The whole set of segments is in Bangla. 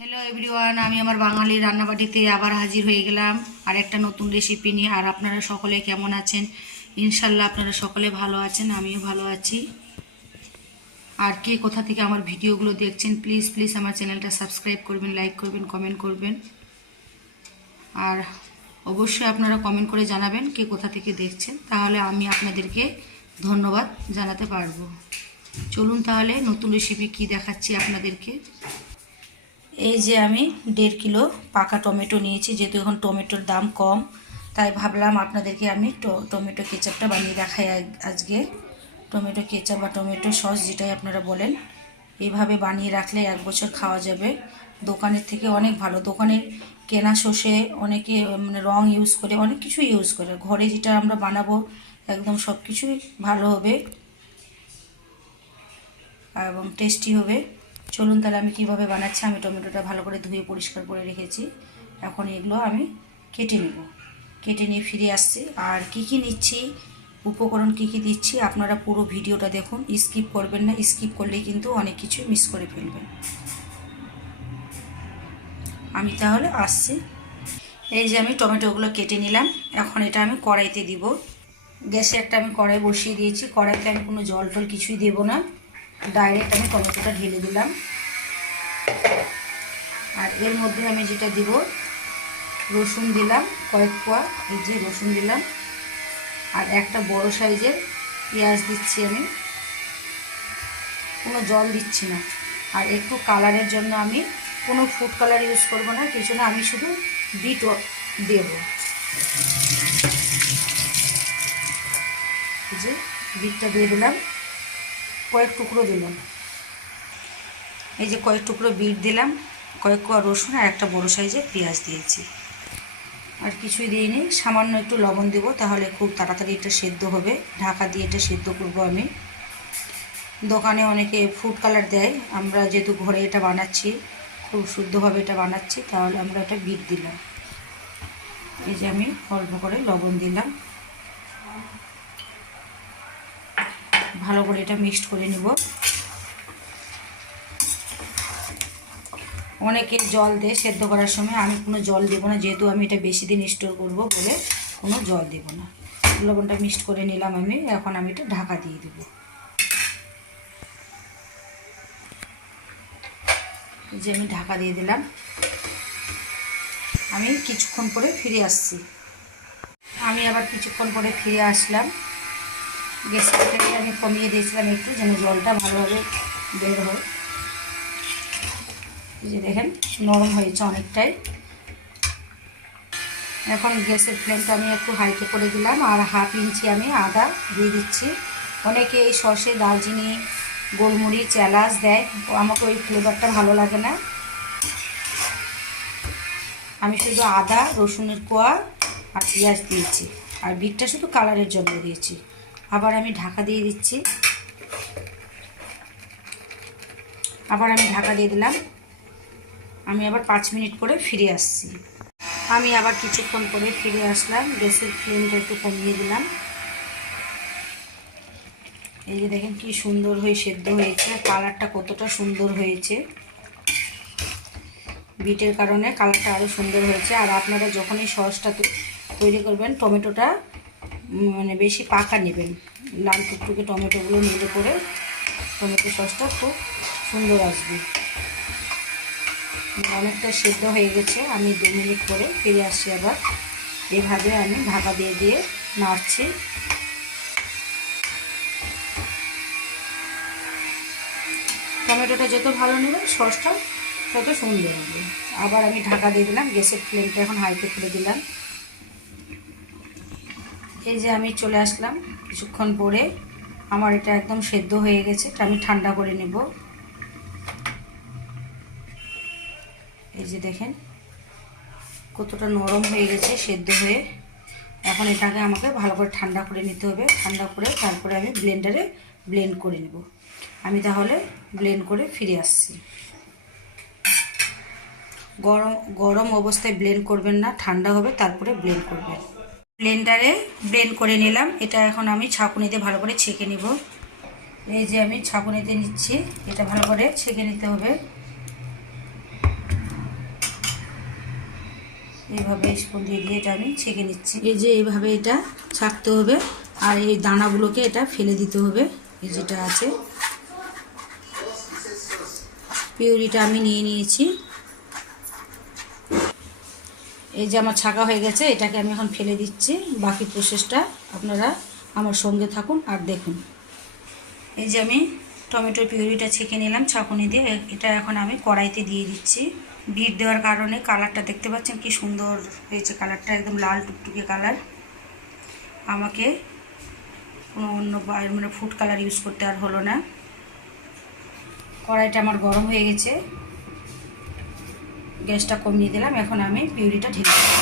হ্যালো এভরিওয়ান, আমি আমার বাঙালি রান্নাবাটিতে আবার হাজির হয়ে গেলাম আর একটা নতুন রেসিপি নিয়ে। আর আপনারা সকলে কেমন আছেন? ইনশাল্লাহ আপনারা সকলে ভালো আছেন, আমিও ভালো আছি। আর কে কোথা থেকে আমার ভিডিওগুলো দেখছেন, প্লিজ প্লিজ আমার চ্যানেলটা সাবস্ক্রাইব করবেন, লাইক করবেন, কমেন্ট করবেন। আর অবশ্যই আপনারা কমেন্ট করে জানাবেন কে কোথা থেকে দেখছেন, তাহলে আমি আপনাদেরকে ধন্যবাদ জানাতে পারবো। চলুন তাহলে নতুন রেসিপি কি দেখাচ্ছি আপনাদেরকে। এই যে আমি 1.5 কিলো পাকা টমেটো নিয়েছি, যেহেতু এখন টমেটোর দাম কম, তাই ভাবলাম আপনাদেরকে আমি টমেটো কেচাপটা বানিয়ে দেখাই আজকে। টমেটো কেচাপ বা টমেটো সস যেটাই আপনারা বলেন, এইভাবে বানিয়ে রাখলে 1 বছর খাওয়া যাবে। দোকানের থেকে অনেক ভালো। দোকানের কেনা সসে অনেকে মানে রং ইউজ করে, অনেক কিছু ইউজ করে। ঘরে যেটা আমরা বানাবো একদম সব কিছুই ভালো হবে এবং টেস্টি হবে। চলুন তাহলে আমি কিভাবে বানাচ্ছি। আমি টমেটোটা ভালো করে ধুয়ে পরিষ্কার করে রেখেছি। এখন এগুলো আমি কেটে নেব। কেটে নিয়ে ফিরে আসছি। আর কি কি নিচ্ছি, উপকরণ কি কি দিচ্ছি, আপনারা পুরো ভিডিওটা দেখুন, স্কিপ করবেন না। স্কিপ করলেই কিন্তু অনেক কিছু মিস করে ফেলবেন। আমি তাহলে আসছি। এই যে আমি টমেটোগুলো কেটে নিলাম। এখন এটা আমি কড়াইতে দিব। গ্যাসে একটা আমি কড়াই বসিয়ে দিয়েছি। কড়াইতে আমি কোনো জল টল কিছুই দেবো না, ডাইরেক্ট আমি টমেটোটা ঢেলে দিলাম। আর এর মধ্যে আমি যেটা দিব, রসুন দিলাম কয়েক কোয়া। এই যে রসুন দিলাম। আর একটা বড় সাইজের পেঁয়াজ দিচ্ছি আমি। কোনো জল দিচ্ছি না। আর একটু কালারের জন্য আমি কোনো ফুড কালার ইউজ করব না, কিছু না, আমি শুধু বিট দেব। যে বিটটা দিয়ে দিলাম, কয়েক টুকরো দিলাম। এই যে কয়েক টুকরো বিট দিলাম, কয়েক কোয়া রসুন আর একটা বড় সাইজের পেঁয়াজ দিয়েছি। আর কিছুই দিইনি, সামান্য একটু লবণ দেবো, তাহলে খুব তাড়াতাড়ি এটা সেদ্ধ হবে। ঢাকা দিয়ে এটা সেদ্ধ করব আমি। দোকানে অনেকে ফুড কালার দেয়, আমরা যেহেতু ঘরে এটা বানাচ্ছি, খুব শুদ্ধভাবে এটা বানাচ্ছি, তাহলে আমরা এটা বিট দিলাম। এই যে আমি অল্প করে লবণ দিলাম। ভালো করে এটা মিক্সড করে নিব। অনেকে জল দেয় সেদ্ধ করার সময়, আমি কোনো জল দেবো না, যেহেতু আমি এটা বেশি দিন স্টোর করব বলে কোনো জল দেবো না। লবণটা মিক্সড করে নিলাম আমি। এখন আমি এটা ঢাকা দিয়ে দেবো। যে আমি ঢাকা দিয়ে দিলাম। আমি কিছুক্ষণ পরে ফিরে আসছি। আমি আবার কিছুক্ষণ পরে ফিরে আসলাম। গ্যাসটাকে আমি কমিয়ে দিয়েছিলাম একটু, যেন জলটা ভালোভাবে বের হয়। এই যে দেখেন নরম হয়েছে অনেকটাই। এখন গ্যাসের ফ্লেমটা আমি একটু হাইতে করে দিলাম। আর 1/2 ইঞ্চি আমি আদা দিয়ে দিচ্ছি। অনেকে এই সসে দারচিনি, গোলমরিচ, এলাচ দেয়, আমাকে ওই ফ্লেভারটা ভালো লাগে না। আমি শুধু আদা, রসুনের কোয়া আর পেঁয়াজ দিয়েছি। আর বিটটা শুধু কালারের জন্য দিয়েছি। আবার আমি ঢাকা দিয়ে দিচ্ছি। আবার আমি ঢাকা দিয়ে দিলাম। আমি আবার 5 মিনিট পরে ফিরে আসছি। আমি আবার কিছুক্ষণ পরে ফিরে আসলাম। গ্যাসের ফ্লেমটা একটু কমিয়ে দিলাম। এই যে দেখেন কি সুন্দর হয়ে সেদ্ধ হয়েছে, কালারটা কতটা সুন্দর হয়েছে। বিটের কারণে কালারটা আরও সুন্দর হয়েছে। আর আপনারা যখন এই সসটা তৈরি করবেন, টমেটোটা মানে বেশি পাকা নেবেন। লাল টুকটুকে টমেটোগুলো নিলে পরে টমেটো সসটা খুব সুন্দর আসবে। অনেকটা সেদ্ধ হয়ে গেছে। আমি 2 মিনিট পরে ফিরে আসছি আবার। এভাবে আমি ঢাকা দিয়ে দিয়ে নাড়ছি। টমেটোটা যত ভালো নেবেন সসটা তত সুন্দর হবে। আবার আমি ঢাকা দিয়ে দিলাম। গ্যাসের ফ্লেমটা এখন হাইতে করে দিলাম। এই যে আমি চলে আসলাম কিছুক্ষণ পরে। আমার এটা একদম সেদ্ধ হয়ে গেছে। এটা আমি ঠান্ডা করে নেব। এই যে দেখেন কতটা নরম হয়ে গেছে সেদ্ধ হয়ে। এখন এটাকে আমাকে ভালো করে ঠান্ডা করে নিতে হবে। ঠান্ডা করে তারপরে আমি ব্লেন্ডারে ব্লেন্ড করে নেব। আমি তাহলে ব্লেন্ড করে ফিরে আসছি। গরম অবস্থায় ব্লেন্ড করবেন না, ঠান্ডা হবে তারপরে ব্লেন্ড করবেন। ব্লেন্ডারে ব্লেন্ড করে নিলাম। এটা এখন আমি ছাঁকুনিতে ভালো করে ছেঁকে নেব। এই যে আমি ছাঁকুনিতে নিচ্ছি, এটা ভালো করে ছেঁকে নিতে হবে। এইভাবে স্পুন দিয়ে দিয়ে এটা আমি ছেঁকে নিচ্ছি। এই যে এইভাবে এটা ছাঁকতে হবে, আর এই দানাগুলোকে এটা ফেলে দিতে হবে। এই যেটা আছে পিউরিটা আমি নিয়ে নিয়েছি। এই যে আমার ছাঁকা হয়ে গেছে, এটাকে আমি এখন ফেলে দিচ্ছি। বাকি প্রসেসটা আপনারা আমার সঙ্গে থাকুন আর দেখুন। এই যে আমি টমেটোর পিউরিটা ছেঁকে নিলাম ছাঁকুনি দিয়ে, এটা এখন আমি কড়াইতে দিয়ে দিচ্ছি। বিট দেওয়ার কারণে কালারটা দেখতে পাচ্ছেন কি সুন্দর হয়েছে, কালারটা একদম লাল টুকটুকে কালার। আমাকে কোনো অন্য মানে ফুড কালার ইউজ করতে আর হলো না। কড়াইটা আমার গরম হয়ে গেছে, গ্যাসটা কমিয়ে দিলাম। এখন আমি পিউরিটা ঢেলে দেব।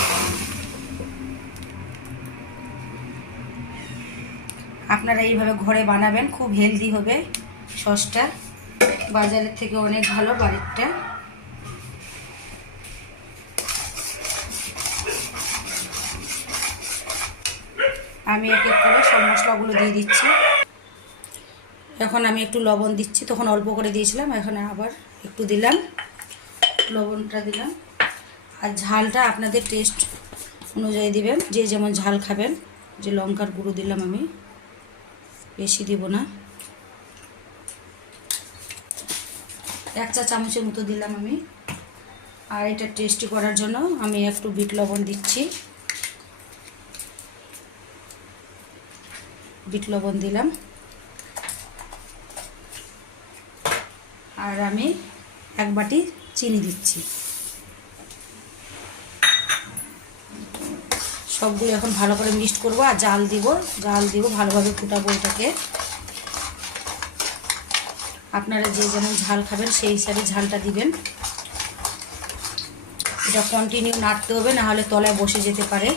আপনারা এইভাবে ঘরে বানাবেন, খুব হেলদি হবে সসটা, বাজারের থেকে অনেক ভালো বাড়িরটা। আমি এক এক করে সব মশলাগুলো দিয়ে দিচ্ছি। এখন আমি একটু লবণ দিচ্ছি, তখন অল্প করে দিয়েছিলাম, এখন আবার একটু দিলাম, লবণটা দিলাম। আর ঝালটা আপনাদের টেস্ট অনুযায়ী দিবেন, যে যেমন ঝাল খাবেন। যে লঙ্কার গুঁড়ো দিলাম আমি, বেশি দিব না, 1 চা চামচের মতো দিলাম আমি। আর এটা টেস্টি করার জন্য আমি একটু বিট লবণ দিচ্ছি, বিট লবণ দিলাম। আর আমি 1 বাটি চিনি দিচ্ছি। সবগুলো এখন ভালো করে মিক্সড করব আর জাল দিব ভালোভাবে ফুটাবো এটাকে। আপনারা যে যেমন ঝাল খাবেন সেই হিসাবে ঝালটা দিবেন। এটা কন্টিনিউ নাড়তে হবে, না হলে তলায় বসে যেতে পারে।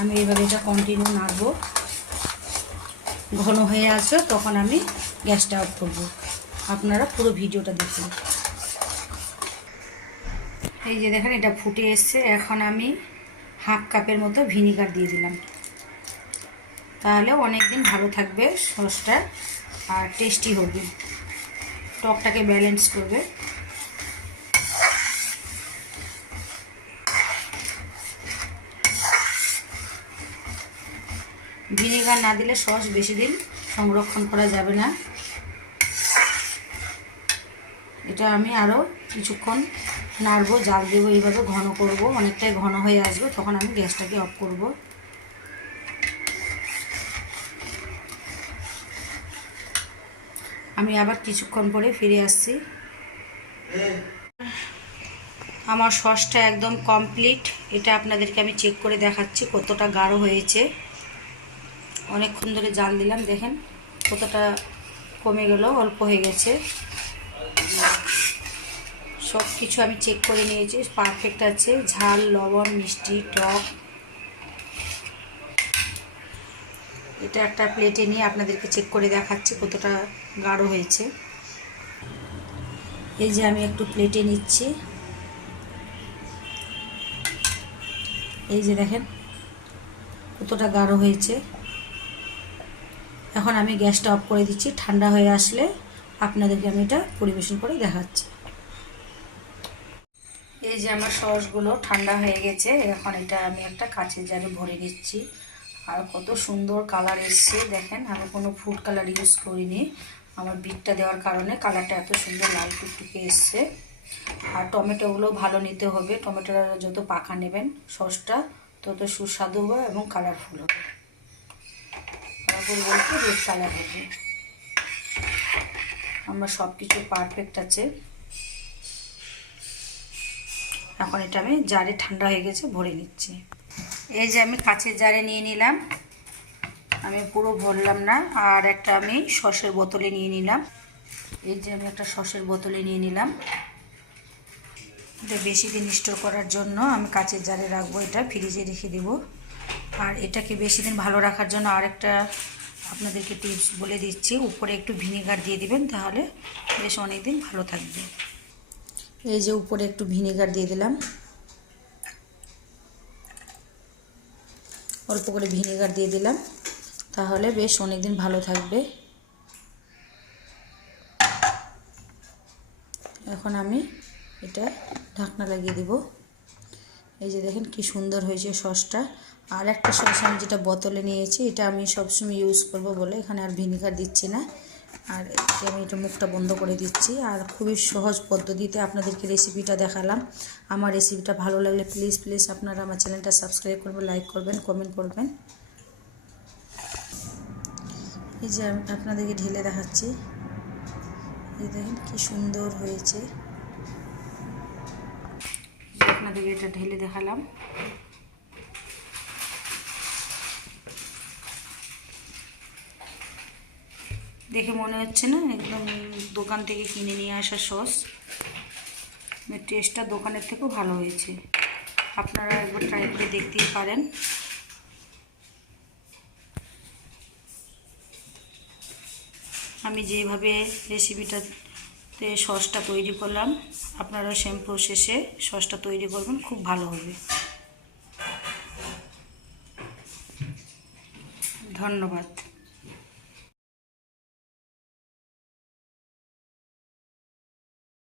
আমি এইভাবে এটা কন্টিনিউ নাড়বো, ঘন হয়ে আসবে তখন আমি গ্যাসটা অফ করব। আপনারা পুরো ভিডিওটা দেখুন। এই যে দেখেন এটা ফুটে এসছে, এখন আমি 1/2 কাপের মতো ভিনিগার দিয়ে দিলাম। তাহলে অনেক দিন ভালো থাকবে সসটা আর টেস্টি হবে, টকটাকে ব্যালেন্স করবে। ভিনিগার না দিলে সস বেশি দিন সংরক্ষণ করা যাবে না। এটা আমি আরও কিছুক্ষণ নাড়বো, জাল দেবো, এইভাবে ঘন করব, অনেকটাই ঘন হয়ে আসবে তখন আমি গ্যাসটাকে অফ করব। আমি আবার কিছুক্ষণ পরে ফিরে আসছি। আমার সসটা একদম কমপ্লিট। এটা আপনাদেরকে আমি চেক করে দেখাচ্ছি কতটা গাঢ় হয়েছে। অনেকক্ষণ ধরে জাল দিলাম, দেখেন কতটা কমে গেল, অল্প হয়ে গেছে। সব কিছু আমি চেক করে নিয়েছি, পারফেক্ট আছে, ঝাল, লবণ, মিষ্টি, টক। এটা একটা প্লেটে নিয়ে আপনাদেরকে চেক করে দেখাচ্ছি কতটা গাঢ় হয়েছে। এই যে আমি একটু প্লেটে নিচ্ছি, এই যে দেখেন কতটা গাঢ় হয়েছে। এখন আমি গ্যাসটা অফ করে দিচ্ছি, ঠান্ডা হয়ে আসলে আপনাদেরকে আমি এটা পরিবেশন করে দেখাচ্ছি। এই যে আমার সসগুলো ঠান্ডা হয়ে গেছে, এখন এটা আমি একটা কাঁচের জারে ভরে নিচ্ছি। আর কত সুন্দর কালার এসছে দেখেন, আমি কোনো ফুড কালার ইউজ করিনি। আমার বিটটা দেওয়ার কারণে কালারটা এত সুন্দর লাল টুকটুকে এসছে। আর টমেটোগুলো ভালো নিতে হবে, টমেটোটা যত পাকা নেবেন সসটা তত সুস্বাদু হবে এবং কালারফুল হবে, কালারফুল বলতে রেড কালার হবে। আমার সব কিছু পারফেক্ট আছে। এখন এটা আমি জারে, ঠান্ডা হয়ে গেছে, ভরে নিচ্ছি। এই যে আমি কাঁচের জারে নিয়ে নিলাম, আমি পুরো ভরলাম না। আর একটা আমি সসের বোতলে নিয়ে নিলাম। এই যে আমি একটা সসের বোতলে নিয়ে নিলাম। এটা বেশি দিন স্টোর করার জন্য আমি কাঁচের জারে রাখবো, এটা ফ্রিজে রেখে দেব। আর এটাকে বেশি দিন ভালো রাখার জন্য আরেকটা আপনাদেরকে টিপস বলে দিচ্ছি, উপরে একটু ভিনেগার দিয়ে দিবেন, তাহলে বেশ অনেক দিন ভালো থাকবে। এই যে উপরে একটু ভিনেগার দিয়ে দিলাম, অল্প করে ভিনেগার দিয়ে দিলাম, তাহলে বেশ অনেক দিন ভালো থাকবে। এখন আমি এটা ঢাকনা লাগিয়ে দেব। এই যে দেখেন কি সুন্দর হয়েছে সসটা। আর একটা সস আমি যেটা বোতলে নিয়েছি, এটা আমি সবসময় ইউজ করব বলে এখানে আর ভিনেগার দিচ্ছি না। আর আমি এটা মুখটা বন্ধ করে দিচ্ছি। আর খুবই সহজ পদ্ধতিতে আপনাদেরকে রেসিপিটা দেখালাম। আমার রেসিপিটা ভালো লাগলে প্লিজ আপনারা আমার চ্যানেলটা সাবস্ক্রাইব করবেন, লাইক করবেন, কমেন্ট করবেন। এই যে আমি আপনাদেরকে ঢেলে দেখাচ্ছি, এই দেখেন কি সুন্দর হয়েছে। আপনাদেরকে এটা ঢেলে দেখালাম। দেখে মনে হচ্ছে না একদম দোকান থেকে কিনে নিয়ে আসা সস। টেস্টটা দোকানের থেকেও ভালো হয়েছে। আপনারা একবার ট্রাই করে দেখতেই পারেন। আমি যেভাবে রেসিপিটাতে সসটা তৈরি করলাম, আপনারা সেম প্রসেসে সসটা তৈরি করবেন, খুব ভালো হবে। ধন্যবাদ।